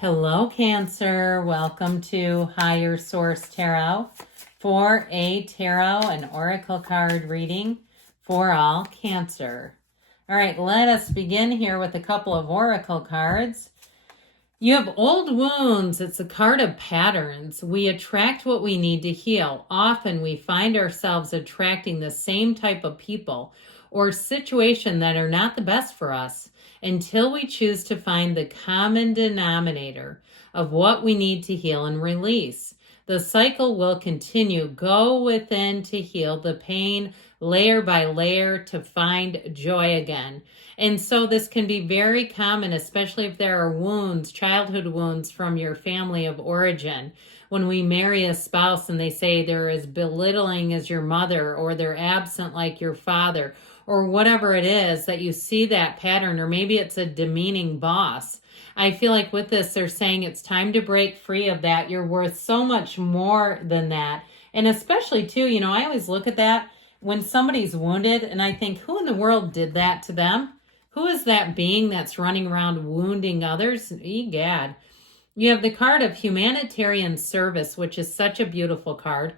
Hello, Cancer. Welcome to Higher Source Tarot for a tarot and oracle card reading for all Cancer. All right, let us begin here with a couple of oracle cards. You have old wounds. It's a card of patterns. We attract what we need to heal. Often we find ourselves attracting the same type of people or situation that are not the best for us until we choose to find the common denominator of what we need to heal and release. The cycle will continue. Go within to heal the pain layer by layer to find joy again. And so this can be very common, especially if there are wounds, childhood wounds from your family of origin. When we marry a spouse and they say they're as belittling as your mother, or they're absent like your father, or whatever it is, that you see that pattern, or maybe it's a demeaning boss. I feel like with this, they're saying it's time to break free of that. You're worth so much more than that. And especially too, I always look at that when somebody's wounded and I think, who in the world did that to them? Who is that being that's running around wounding others? Egad. You have the card of humanitarian service, which is such a beautiful card.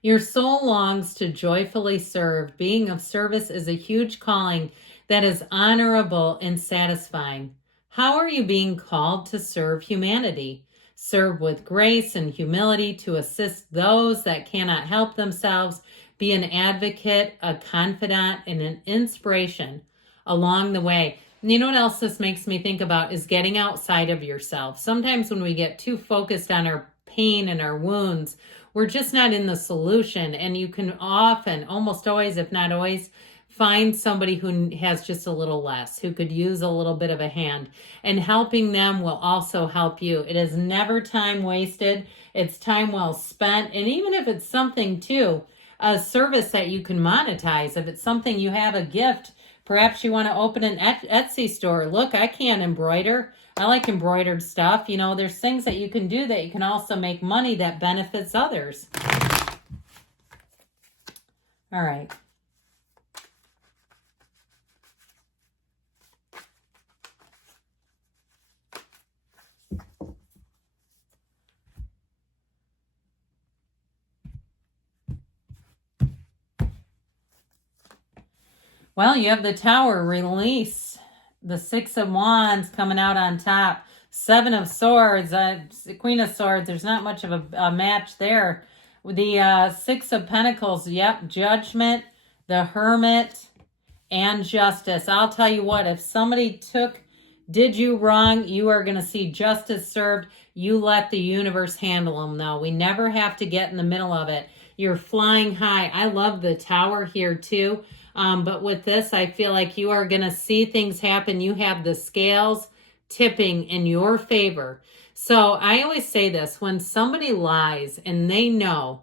Your soul longs to joyfully serve. Being of service is a huge calling that is honorable and satisfying. How are you being called to serve humanity? Serve with grace and humility to assist those that cannot help themselves. Be an advocate, a confidant, and an inspiration along the way. And you know what else this makes me think about is getting outside of yourself. Sometimes when we get too focused on our pain and our wounds, we're just not in the solution. And you can often, almost always, if not always, find somebody who has just a little less, who could use a little bit of a hand. And helping them will also help you. It is never time wasted. It's time well spent. And even if it's something too, a service that you can monetize, if it's something you have, a gift, perhaps you want to open an Etsy store. Look, I can't embroider. I like embroidered stuff. There's things that you can do that you can also make money that benefits others. All right. Well, you have the Tower, release. The Six of Wands coming out on top. Seven of Swords, Queen of Swords. There's not much of a match there. The Six of Pentacles, yep, Judgment, the Hermit, and Justice. I'll tell you what, if somebody did you wrong, you are going to see justice served. You let the universe handle them, though. We never have to get in the middle of it. You're flying high. I love the Tower here, too. But with this, I feel like you are going to see things happen. You have the scales tipping in your favor. So I always say this, when somebody lies and they know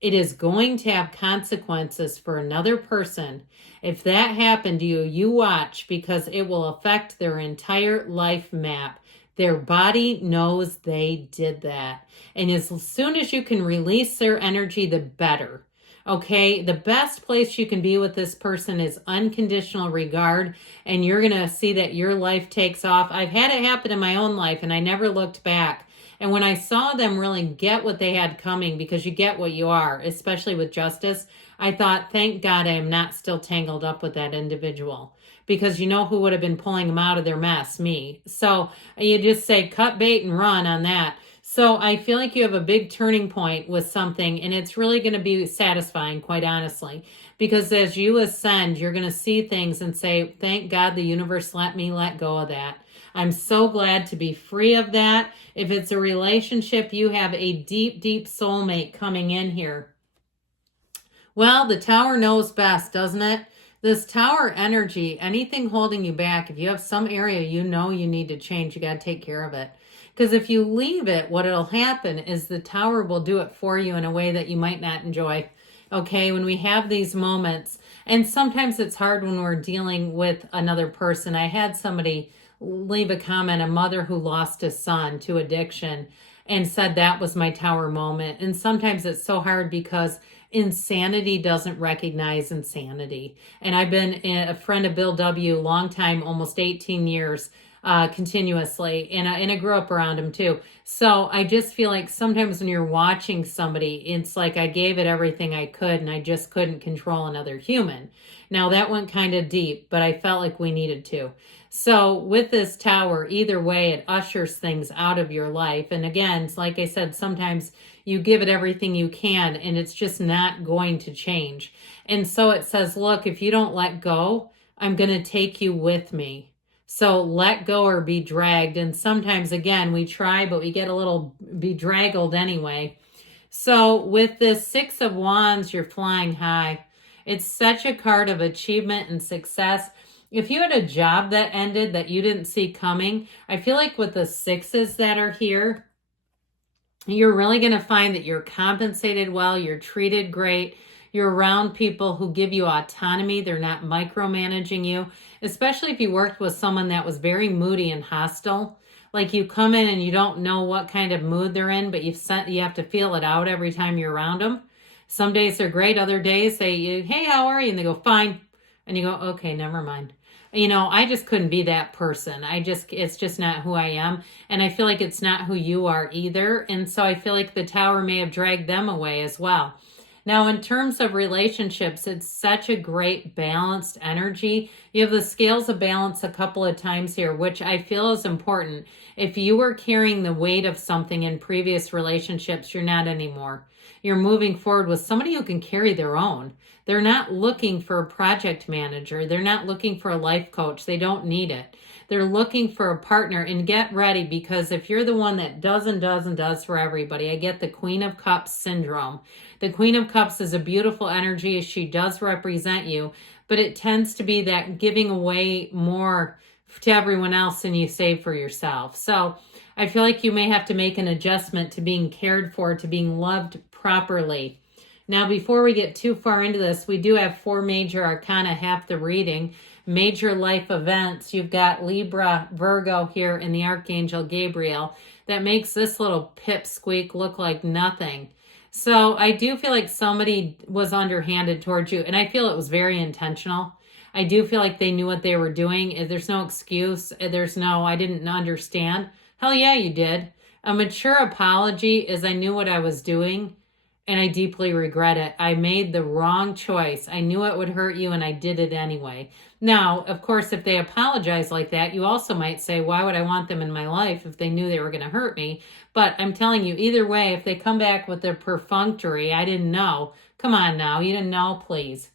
it is going to have consequences for another person, if that happened to you, you watch, because it will affect their entire life map. Their body knows they did that. And as soon as you can release their energy, the better. Okay, the best place you can be with this person is unconditional regard, and you're going to see that your life takes off. I've had it happen in my own life, and I never looked back. And when I saw them really get what they had coming, because you get what you are, especially with justice, I thought, thank God I am not still tangled up with that individual. Because you know who would have been pulling them out of their mess? Me. So you just say, cut bait and run on that. So I feel like you have a big turning point with something, and it's really going to be satisfying, quite honestly, because as you ascend, you're going to see things and say, thank God the universe let me let go of that. I'm so glad to be free of that. If it's a relationship, you have a deep, deep soulmate coming in here. Well, the Tower knows best, doesn't it? This Tower energy, anything holding you back, if you have some area you know you need to change, you got to take care of it. Because if you leave it, what'll happen is the Tower will do it for you in a way that you might not enjoy. Okay, when we have these moments, and sometimes it's hard when we're dealing with another person. I had somebody leave a comment, a mother who lost a son to addiction, and said that was my Tower moment. And sometimes it's so hard because insanity doesn't recognize insanity. And I've been a friend of Bill W. long time, almost 18 years. continuously, and I grew up around him too. So I just feel like sometimes when you're watching somebody, it's like I gave it everything I could and I just couldn't control another human. Now that went kind of deep, but I felt like we needed to. So with this tower, either way, it ushers things out of your life. And again, it's like I said, sometimes you give it everything you can and it's just not going to change. And so it says, look, if you don't let go, I'm going to take you with me. So let go or be dragged. And sometimes, again, we try, but we get a little bedraggled anyway. So with this Six of Wands, you're flying high. It's such a card of achievement and success. If you had a job that ended that you didn't see coming, I feel like with the sixes that are here, you're really going to find that you're compensated well, you're treated great, you're around people who give you autonomy, they're not micromanaging you, especially if you worked with someone that was very moody and hostile. Like you come in and you don't know what kind of mood they're in, but you have to feel it out every time you're around them. Some days they're great, other days say, hey, how are you? And they go, fine. And you go, okay, never mind. You know, I just couldn't be that person. It's just not who I am. And I feel like it's not who you are either. And so I feel like the tower may have dragged them away as well. Now, in terms of relationships, it's such a great balanced energy. You have the scales of balance a couple of times here, which I feel is important. If you were carrying the weight of something in previous relationships, you're not anymore. You're moving forward with somebody who can carry their own. They're not looking for a project manager. They're not looking for a life coach. They don't need it. They're looking for a partner. And get ready, because if you're the one that does and does and does for everybody, I get the Queen of Cups syndrome. The Queen of Cups is a beautiful energy. She does represent you, but it tends to be that giving away more to everyone else than you save for yourself. So I feel like you may have to make an adjustment to being cared for, to being loved properly. Now, before we get too far into this, we do have 4 major arcana, half the reading. Major life events. You've got Libra, Virgo here, and the Archangel Gabriel. That makes this little pipsqueak look like nothing. So I do feel like somebody was underhanded towards you, and I feel it was very intentional. I do feel like they knew what they were doing. There's no excuse. There's no, I didn't understand. Hell yeah, you did. A mature apology is I knew what I was doing, and I deeply regret it. I made the wrong choice. I knew it would hurt you, and I did it anyway. Now, of course, if they apologize like that, you also might say, why would I want them in my life if they knew they were going to hurt me? But I'm telling you, either way, if they come back with their perfunctory, I didn't know. Come on now, you didn't know, please.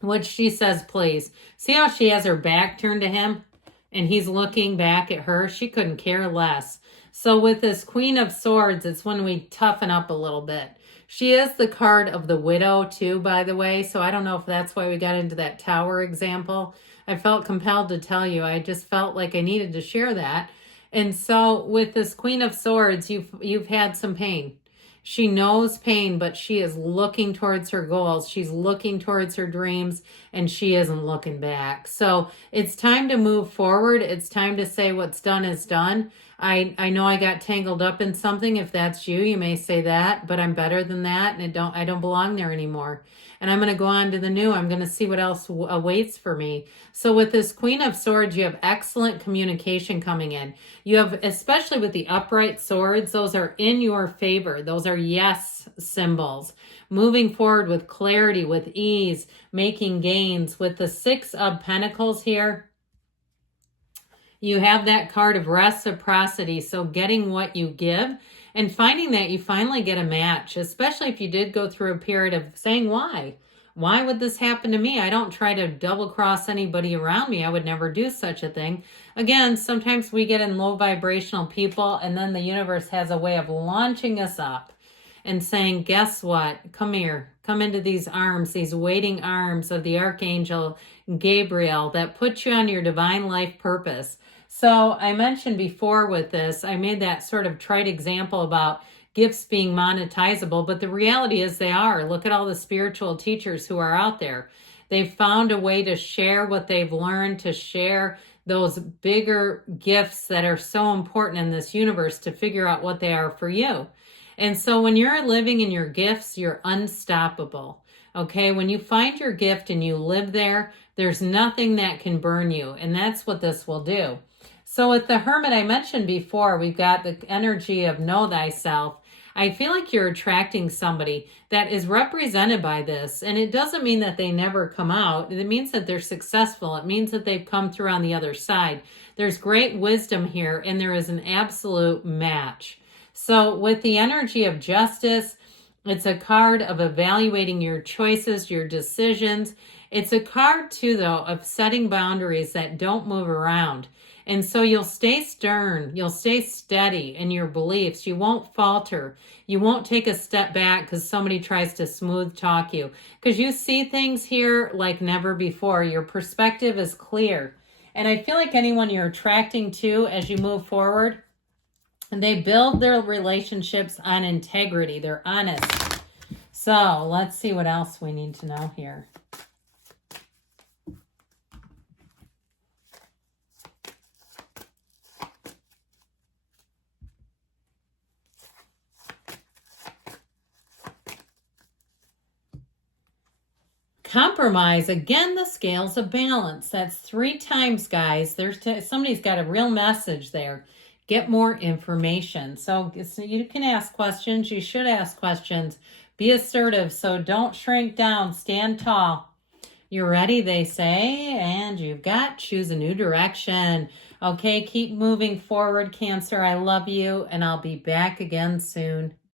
What she says, please. See how she has her back turned to him? And he's looking back at her. She couldn't care less. So with this Queen of Swords, it's when we toughen up a little bit. She is the card of the widow too, by the way. So I don't know if that's why we got into that tower example. I felt compelled to tell you. I just felt like I needed to share that. And so with this Queen of Swords, you've had some pain. She knows pain, but she is looking towards her goals. She's looking towards her dreams, and she isn't looking back. So it's time to move forward. It's time to say what's done is done. I know I got tangled up in something. If that's you, you may say that, but I'm better than that, and I don't belong there anymore. And I'm going to go on to the new. I'm going to see what else awaits for me. So with this Queen of Swords, you have excellent communication coming in. You have, especially with the upright swords, those are in your favor. Those are yes symbols. Moving forward with clarity, with ease, making gains. With the Six of Pentacles here, you have that card of reciprocity. So getting what you give and finding that you finally get a match, especially if you did go through a period of saying, why? Why would this happen to me? I don't try to double cross anybody around me. I would never do such a thing. Again, sometimes we get in low vibrational people, and then the universe has a way of launching us up and saying, guess what? Come here. Come into these arms, these waiting arms of the Archangel Gabriel that put you on your divine life purpose. So I mentioned before with this, I made that sort of trite example about gifts being monetizable, but the reality is they are. Look at all the spiritual teachers who are out there. They've found a way to share what they've learned, to share those bigger gifts that are so important in this universe, to figure out what they are for you. And so when you're living in your gifts, you're unstoppable. Okay, when you find your gift and you live there, there's nothing that can burn you. And that's what this will do. So with the Hermit I mentioned before, we've got the energy of know thyself. I feel like you're attracting somebody that is represented by this. And it doesn't mean that they never come out. It means that they're successful. It means that they've come through on the other side. There's great wisdom here, and there is an absolute match. So with the energy of justice, it's a card of evaluating your choices, your decisions. It's a card, too, though, of setting boundaries that don't move around. And so you'll stay stern, you'll stay steady in your beliefs. You won't falter. You won't take a step back because somebody tries to smooth talk you. Because you see things here like never before. Your perspective is clear. And I feel like anyone you're attracting to as you move forward, they build their relationships on integrity. They're honest. So let's see what else we need to know here. Compromise, again, the scales of balance. That's 3 times, guys. Somebody's got a real message there. Get more information. So you can ask questions. You should ask questions. Be assertive. So don't shrink down. Stand tall. You're ready, they say, and you've got choose a new direction. Okay, keep moving forward, Cancer. I love you, and I'll be back again soon.